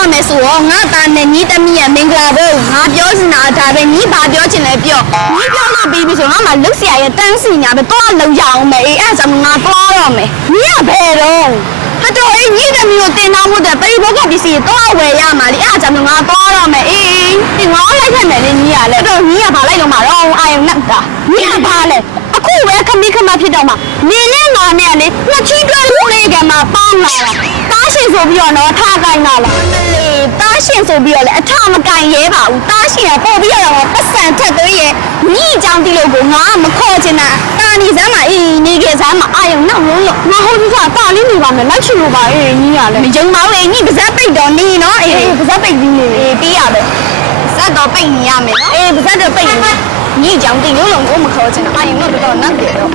ရမယ်ဆိုတော့ငါသားနဲ့ညီသမီးရဲ့မင်္ဂလာပွဲကိုငါပြောစင်တာဒါပဲညီဘာပြောချင်လဲပြောညီပြောလို့ပြီးပြီဆိုတော့ငါမှလုတ်ဆရာရဲ့တန်းစီညာပဲတော့လုံရအောင်မယ်အေးအဲ့ဒါကြောင့်ငါသွားတော့မယ်ညီကဘယ်တော့ဟာတော့အေးညီသမီးကိုတင်တော့မှုတဲ့ပရိဘောကပစ္စည်းတော့ဝယ်ရမှာလေအဲ့ဒါကြောင့်ငါသွားတော့မယ်အေးဒီငါလိုက်ခဲ့မယ်လေညီကလည်းတော့ညီကဘာလိုက်လို့မှာတော့အာယုံနဲ့တာညီကဘာလဲအခုပဲခမီးခမဖြစ်တော့မှာနေနဲ့ငါနဲ့လေနှစ်ချီတွဲလို့လေးကမှပေါင်းလာတာတားရှင်ဆိုပြီးတော့ထားကိုင်းလာလားတားရှင်ဆိုပြီးတော့လေအထမကင်ရဲပါဘူးတားရှင်ကပို့ပြီးတော့ပတ်စံထက်သွေးရဲ့ညီအကြောင်းတိလို့ကိုငါမခေါ်ချင်တာတာနေစမ်းမှာအေးနေခဲ့စမ်းမှာအာယုံနောက်လုံးလို့ငါဟိုဒီကတာလေးနေပါမယ်လိုက်ချင်လို့ပါအေးညီကလည်းမယုံပါဘူးညီပါဇက်ပိတ်တော့နေနော်အေးပါဇက်ပိတ်ပြီးနေအေးပြီးရပဲဇက်တော့ပိတ်နေရမယ်နော်အေးပါဇက်တော့ပိတ်နေညီအကြောင်းတိလို့လုံးကိုမခေါ်ချင်တာအာယုံတော့တော့နောက်တယ်တော့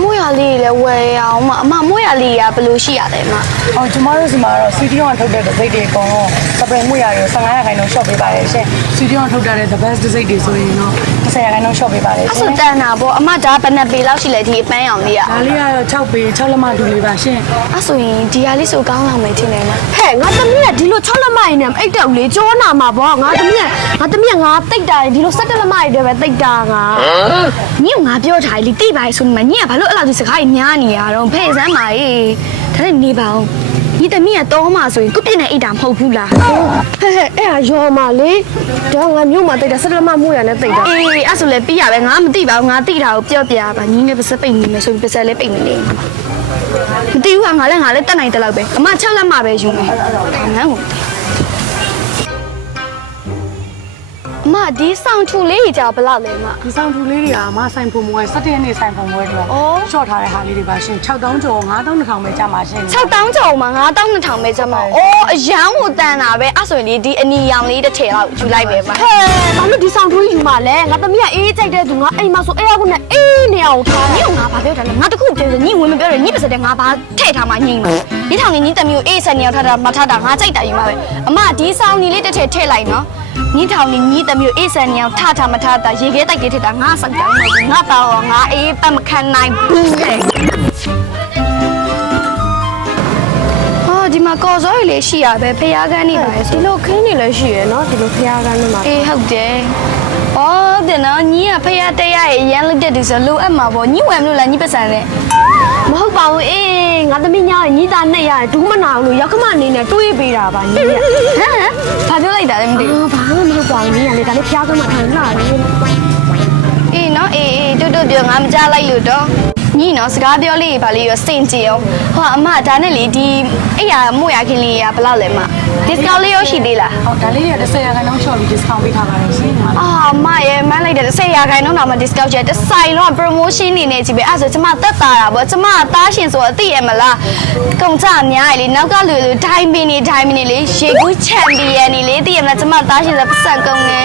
မိုးရလေးလည်းဝယ်ရအောင်မအမမိုးရလေးကဘယ်လိုရှိရလဲအမအော်ကျမတို့စီမှာတော့ CD ကထုတ်တဲ့ဒစိတ်တွေအကုန်လုံးစပရင်မိုးရတွေကို15%ရှော့ပေးပါတယ်ရှင် CD ကထုတ်တဲ့ the best ဒစိတ်တွေဆိုရင်တော့10%ရှော့ပေးပါတယ်ရှင်အဲ့ဆိုတန်တာပေါ့အမဒါဘယ်နှစ်ပေလောက်ရှိလဲဒီအပန်းရောင်လေးကဒါလေးကတော့6ပေ6လက်မတူလေးပါရှင်အဲ့ဆိုရင်ဒီဟာလေးဆိုကောင်းလာမယ်ထင်တယ်နော်ဟဲ့ငါသမီးကဒီလို6လက်မရင်းနဲ့အိတ်တက်ဦးလေကြောနာမှာပေါ့ငါသမီးကငါတိတ်တာဒီလို17လက်မရင်းတွေပဲတိတ်တာငါညီကငါပြောထားလေတိပါလေဆိုမှညီကဘာလို့အဲ့လိုဒီစကားကြီးညားနေရတော့ဖဲ့စမ်းပါအေးဒါနဲ့နေပါအောင်ညီသမီးကတော့မှဆိုရင်ကုပြစ်နဲ့အိတ်တာမဟုတ်ဘူးလားဟဲ့အဲ့ဟာရောမလေးတော့ငါမြို့မှာတိတ်တာ17လက်မမို့ရနဲ့တိတ်တာအေးအဲ့ဆိုလေပြီးရပဲငါမသိပါဘူးငါသိတာကိုပြောပြပါညီနဲ့ပါစပိတ်နေမယ်ဆိုရင်ပါစလည်းပိတ်နေလေမသိဘူးငါလည်းတက်နိုင်တယ်လို့ပဲအမ6လက်မပဲယူမယ်ငန်းကိုအမဒီဆောင်ထူလေးကြီးကြောက်ဘလောက်လဲမဒီဆောင်ထူလေးတွေကမဆိုင်ဖို့မွေး17ရက်နေ့ဆိုင်ဖို့မွေးတော့ရှော့ထားတဲ့ဟာလေးတွေပါရှင်6000ကျော်9200ပဲကြာမှာရှင်6000ကျော်မှာ9200ပဲကြာမှာအော်အရန်ကိုတန်တာပဲအဲ့ဆိုရင်ဒီအနီရောင်လေးတစ်ထည်လောက်ယူလိုက်ပဲမဟဲ့ဘာလို့ဒီဆောင်ထူကြီးယူမှာလဲငါသမီးကအေးကြိုက်တဲ့သူငါအိမ်မှာဆိုအဲ့ရခုနဲ့အေးနေအောင်ထားညငါဘာပြောတာလဲငါတခုပြောဆိုညဝင်မပြောတယ်ညပါစတဲ့ငါဘာထည့်ထားမှညိမှာဒီထောင်နေညတမျိုးအေးဆက်နေအောင်ထားတာမထားတာငါကြိုက်တာယူမှာပဲအမဒီဆောင်ကြီးလေးတစ်ထည်ထည့်လိုက်နော်ညီထောင်ညီတမျိုးအေးဆန်နေအောင်ထမထတာရေခဲတိုက်တွေထတာငါစောက်တောင်းနေငါတော့ငါအေးပတ်မခံနိုင်ဘူးတဲ့ဒီမှာကော်စောလေးရှိရပဲဖျားကန်းနေပါလေဒီလိုခင်းနေလည်းရှိရယ်နော်ဒီလိုဖျားကန်းနေမှာအေးဟုတ်တယ်ဟောတဲ့နော်ညီကဖျားတရားရဲ့ရမ်းလို့တက်တယ်ဆိုလိုအပ်မှာပေါ့ညီဝယ်မလို့လားညီပတ်စံနဲ့မဟုတ်ပါဘူးအေးငါသမီးညာညီသားနဲ့ရတယ်ဒူးမနာဘူးလို့ရောက်ခမအနေနဲ့တွေးပေးတာပါညီကဘာပြောလိုက်တာလဲမသိဘူးဘာမှမဟုတ်ပါဘူးညီကလေဒါလေးဖျားကမှထိုင်လာလေအေးနော်အေးတူတူပြောငါမကြားလိုက်လို့တော့ညီနော်စကားပြောလေးပါလေးရောစင်ကြအောင်ဟောအမဒါနဲ့လေဒီအဲ့ရမို့ရခင်းလေးရဘယ်လောက်လဲမ discount လေးရောရှိသေးလားဟုတ်ဒါလေးတွေက10%ရှော့ပြီး discount ပေးထားပါတယ်ရှင်မရဲ့မလိုက်တယ်10%တော့မှ discount ကျတစ်ဆိုင်တော့ promotion နေနေကြီးပဲအဲ့ဆိုကျမတက်တာတာပေါ့ကျမသားရှင်ဆိုအသိရမလားကုန်ကြများလေနောက်ကလူဒိုင်းမီနေလေရေကူးချန်ပီယံနေလေသိရမလားကျမသားရှင်ဆိုပတ်စံကုန်နေ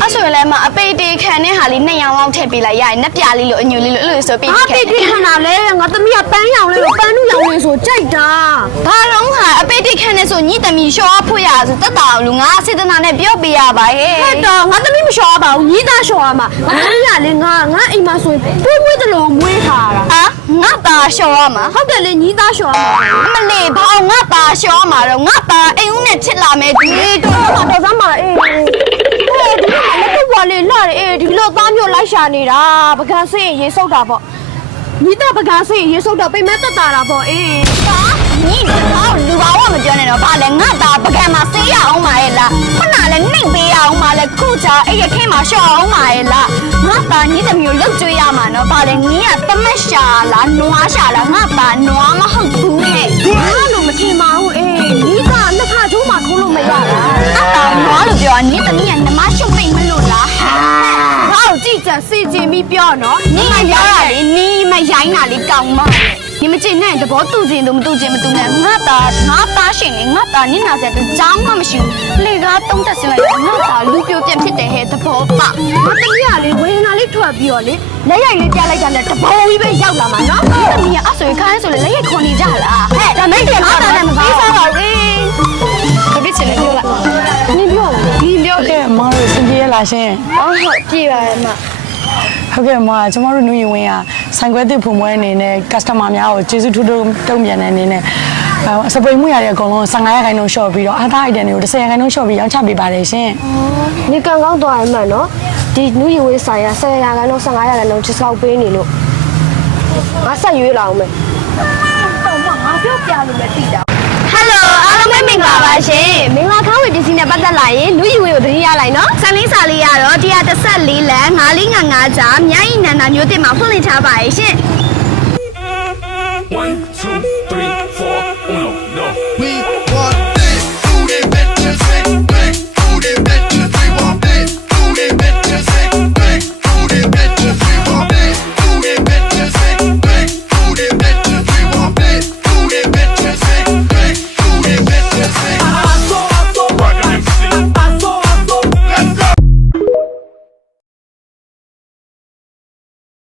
အဲ့ဆိုရင်လည်းအပိတ်တေခံတဲ့ဟာလေး2ရောင်လောက်ထည့်ပေးလိုက်ရရင်နှက်ပြလေးလို့အညူလေးလို့အဲ့လိုဆိုပြီးအပိတ်တေခံတာလေငါသမီးကပန်းရောင်လေးကိုပန်းနုရောင်လေးဆိုကြိုက်တာဘာတော့ဟာအပိတ်တေခံနေဆိုညီသမီးရှော့ဖွေရဆိုတက်တာလို့ငါစေတနာနဲ့ပြောပေးရပါဟဲ့ဟုတ်တော့ငါသမီးမရှော့ပါဘူးညီသားရှော့ရမှာငါသမီးကလေငါအိမ်မှာဆိုပွေးတလုံးမွေးထားတာငါသားရှော့ရမှာဟုတ်တယ်လေညီသားရှော့ရမှာမလေးဘာငါသားရှော့ရမှာတော့ငါသားအိမ်ဦးနဲ့ချစ်လာမယ်ဒီတော့စမ်းပါအေးဒီမှာလည်းတော့ဝါလေလာအေးဒီလိုသားမျိုးလိုက်ရှာနေတာပကံဆင်းရေဆုပ်တာပေါ့ညီသားပကံဆင်းရေဆုပ်တော့ပိမဲတက်တာတာပေါ့အေးညီတော့လူဘာဝမပြောနဲ့တော့ဘာလဲငါသားပကံမှာဆေးရအောင်ပါရဲ့လားခုနလည်းနှိမ့်ပေးရအောင်ပါလဲခုချာအဲ့ရခင်းမှာရှော့အောင်ပါရဲ့လားငါသားညီတမျိုးလုတ်ကြွေးရမှာနော်ဘာလဲညီကတမက်ရှာလားနွားရှာလားငါသားနွားမဟုတ်ဘူးနဲ့ဘာလို့မထင်ပါဘူးအေးညီသားနှစ်ခါထိုးမှထိုးလို့မရတာအဲ့ဒါနွားလို့ပြောညီသမီးကနှမရှုပ်မိတ်မလို့လားဘာလို့ကြည်ကြစီကြင်ပြီးပြောနော်ညီမရောတာလေညီမရိုင်းတာလေကောင်းမညီမကျင်နဲ့တဘောတူခြင်းတို့မတူခြင်းမတူနဲ့ငါသားရှင်လေငါသားနင့်နာစက်တကြောင်းမှမရှိဘူးလေကားတုံးတက်စင်လိုက်ငါသားလူပြိုပြန်ဖြစ်တယ်ဟဲ့တဘောပငါသမီးကလေဝေဒနာလေးထွက်ပြီးတော့လေလက်ရိုက်လေးပြလိုက်တာနဲ့တဘောကြီးပဲရောက်လာမှာနော်ညီသမီးကအဆွေခိုင်းဆိုလေလက်ရိုက်ခွန်နေကြလားဟဲ့ဒါမိတ်တယ်ငါသားနဲ့မပြီးစားပါဘူးဒီချင်လေပြောလိုက်နင်ပြောကဲမောင်စင်ပြေးလားရှင်ဟုတ်ပြေးပါရဲ့မ ဟုတ်ကဲ့မကျမတို့နူးရင်ဝင်းကဆိုင်ခွဲသစ်ဖွင့်ပွဲအနေနဲ့ customer များကိုကျေးဇူးထူးထူးတုံ့ပြန်တဲ့အနေနဲ့စပရိတ်မှုရတဲ့အကုန်လုံး15ရာခိုင်နှုန်း short ပြီးတော့အားသား item တွေကို10ရာခိုင်နှုန်း short ပြီးရောင်းချပေးပါတယ်ရှင်နေကန်ကောင်းသွားရမှန်နော်ဒီနူးရီဝေးဆိုင်ရ10ရာခိုင်နှုန်း15ရာခိုင်နှုန်း discount ပေးနေလို့ငါဆက်ရွေးလာအောင်မယ်တော့မငါပြောပြလို့မသိတာ ဟယ်လိုအားလုံးပဲမင်္ဂလာပါရှင် မင်္ဂလာခါဝေပစ္စည်းနဲ့ပတ်သက်လာရင်နူးရီဝေးကိုတတိယလိုက်နော် ဆန်လေးစာလေးရတော့114လမ်း9455ကြားမြိုင်းနန္ဒာမျိုးတင်မှာဖွင့်လှစ်ထားပါရဲ့ရှင် 1, 2, 3, 4, 1, 2.